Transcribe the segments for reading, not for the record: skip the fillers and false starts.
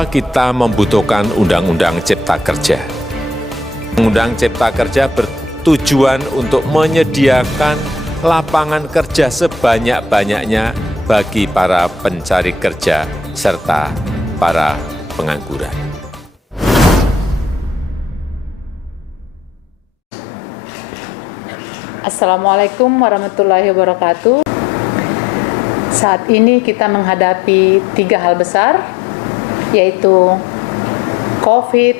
Kenapa kita membutuhkan Undang-Undang Cipta Kerja? Undang-Undang Cipta Kerja bertujuan untuk menyediakan lapangan kerja sebanyak-banyaknya bagi para pencari kerja serta para pengangguran. Assalamualaikum warahmatullahi wabarakatuh. Saat ini kita menghadapi 3 hal besar, yaitu COVID,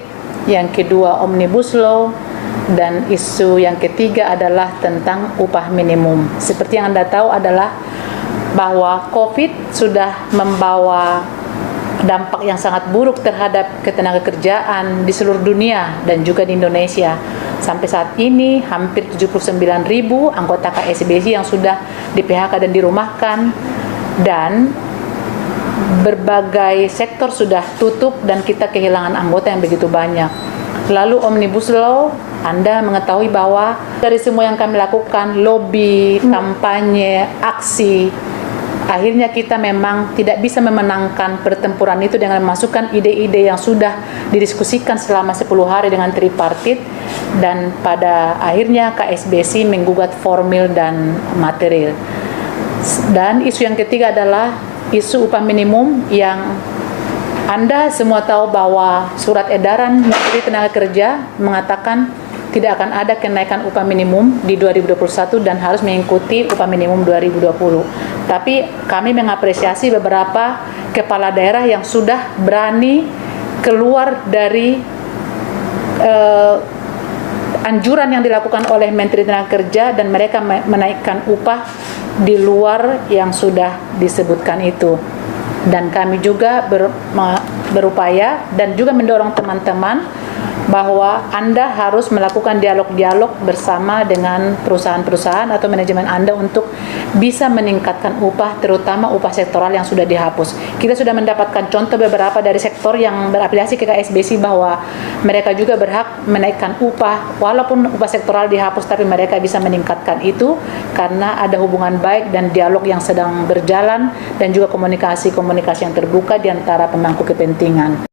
yang kedua Omnibus Law, dan isu yang ketiga adalah tentang upah minimum. Seperti yang Anda tahu adalah bahwa COVID sudah membawa dampak yang sangat buruk terhadap ketenagakerjaan di seluruh dunia dan juga di Indonesia. Sampai saat ini hampir 79.000 anggota KSBSI yang sudah di PHK dan dirumahkan, dan berbagai sektor sudah tutup dan kita kehilangan anggota yang begitu banyak. Lalu Omnibus Law, Anda mengetahui bahwa dari semua yang kami lakukan, lobby, kampanye, aksi, akhirnya kita memang tidak bisa memenangkan pertempuran itu dengan memasukkan ide-ide yang sudah didiskusikan selama 10 hari dengan tripartit, dan pada akhirnya KSBSI menggugat formil dan material. Dan isu yang ketiga adalah isu upah minimum yang Anda semua tahu bahwa surat edaran Menteri Tenagakerja mengatakan tidak akan ada kenaikan upah minimum di 2021 dan harus mengikuti upah minimum 2020. Tapi kami mengapresiasi beberapa kepala daerah yang sudah berani keluar dari anjuran yang dilakukan oleh Menteri Tenagakerja dan mereka menaikkan upah di luar yang sudah disebutkan itu. Dan kami juga berupaya dan juga mendorong teman-teman bahwa Anda harus melakukan dialog-dialog bersama dengan perusahaan-perusahaan atau manajemen Anda untuk bisa meningkatkan upah, terutama upah sektoral yang sudah dihapus. Kita sudah mendapatkan contoh beberapa dari sektor yang berafiliasi ke KSBSI bahwa mereka juga berhak menaikkan upah, walaupun upah sektoral dihapus, tapi mereka bisa meningkatkan itu karena ada hubungan baik dan dialog yang sedang berjalan dan juga komunikasi-komunikasi yang terbuka di antara pemangku kepentingan.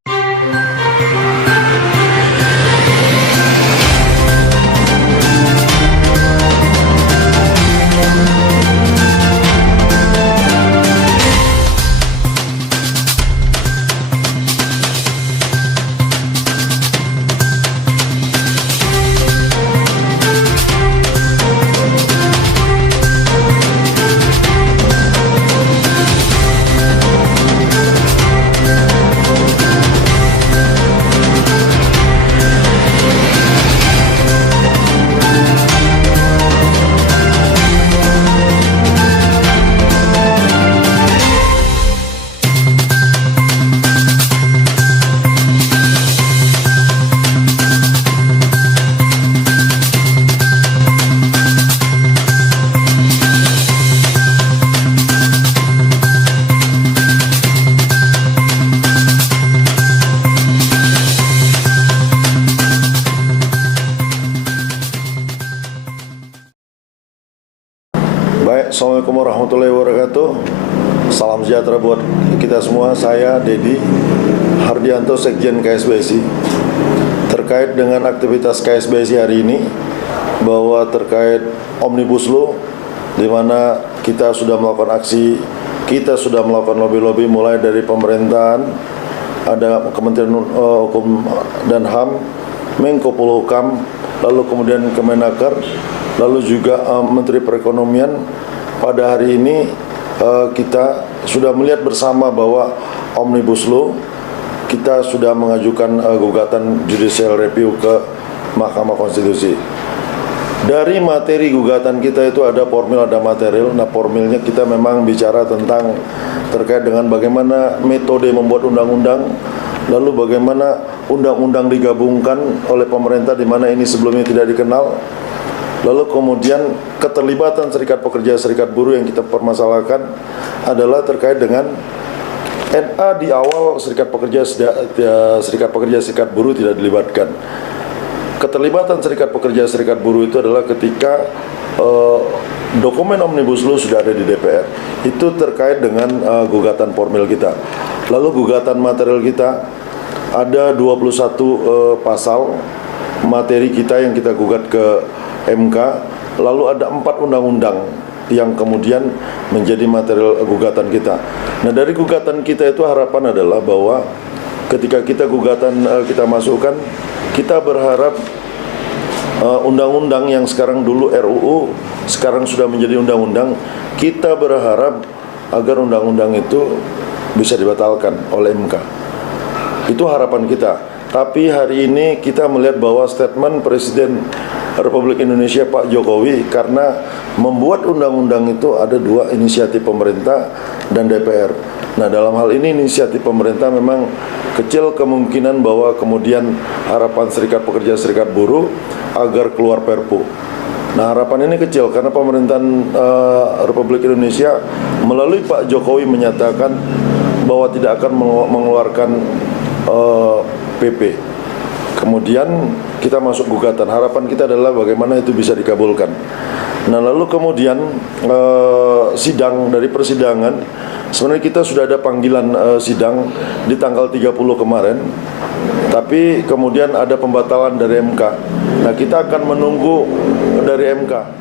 Baik, Assalamualaikum warahmatullahi wabarakatuh. Salam sejahtera buat kita semua. Saya Dedi Hardianto, Sekjen KSBSI. Terkait dengan aktivitas KSBSI hari ini, bahwa terkait Omnibus Law, di mana kita sudah melakukan aksi, kita sudah melakukan lobby-lobby mulai dari pemerintahan, ada Kementerian Hukum dan HAM, Menko Polhukam, lalu kemudian Kemenaker, lalu juga Menteri Perekonomian. Pada hari ini kita sudah melihat bersama bahwa Omnibus Law, kita sudah mengajukan gugatan judicial review ke Mahkamah Konstitusi. Dari materi gugatan kita itu ada formil, ada material. Nah, formilnya kita memang bicara tentang terkait dengan bagaimana metode membuat undang-undang, lalu bagaimana undang-undang digabungkan oleh pemerintah di mana ini sebelumnya tidak dikenal. Lalu kemudian keterlibatan serikat pekerja, serikat buruh yang kita permasalahkan adalah terkait dengan NA di awal serikat pekerja, serikat buruh tidak dilibatkan. Keterlibatan serikat pekerja, serikat buruh itu adalah ketika dokumen Omnibus Law sudah ada di DPR. Itu terkait dengan gugatan formil kita. Lalu gugatan material kita ada 21 pasal materi kita yang kita gugat ke MK, lalu ada 4 undang-undang yang kemudian menjadi material gugatan kita. Nah, dari gugatan kita itu harapan adalah bahwa ketika kita gugatan kita masukkan, kita berharap undang-undang yang sekarang dulu RUU, sekarang sudah menjadi undang-undang, kita berharap agar undang-undang itu bisa dibatalkan oleh MK. Itu harapan kita. Tapi hari ini kita melihat bahwa statement Presiden Republik Indonesia Pak Jokowi, karena membuat undang-undang itu ada 2 inisiatif pemerintah dan DPR. Nah, dalam hal ini inisiatif pemerintah memang kecil kemungkinan bahwa kemudian harapan Serikat Pekerja Serikat Buruh agar keluar Perpu. Nah, harapan ini kecil karena pemerintahan Republik Indonesia melalui Pak Jokowi menyatakan bahwa tidak akan mengeluarkan PP. Kemudian kita masuk gugatan. Harapan kita adalah bagaimana itu bisa dikabulkan. Nah, lalu kemudian sidang dari persidangan, sebenarnya kita sudah ada panggilan sidang di tanggal 30 kemarin, tapi kemudian ada pembatalan dari MK. Nah, kita akan menunggu dari MK.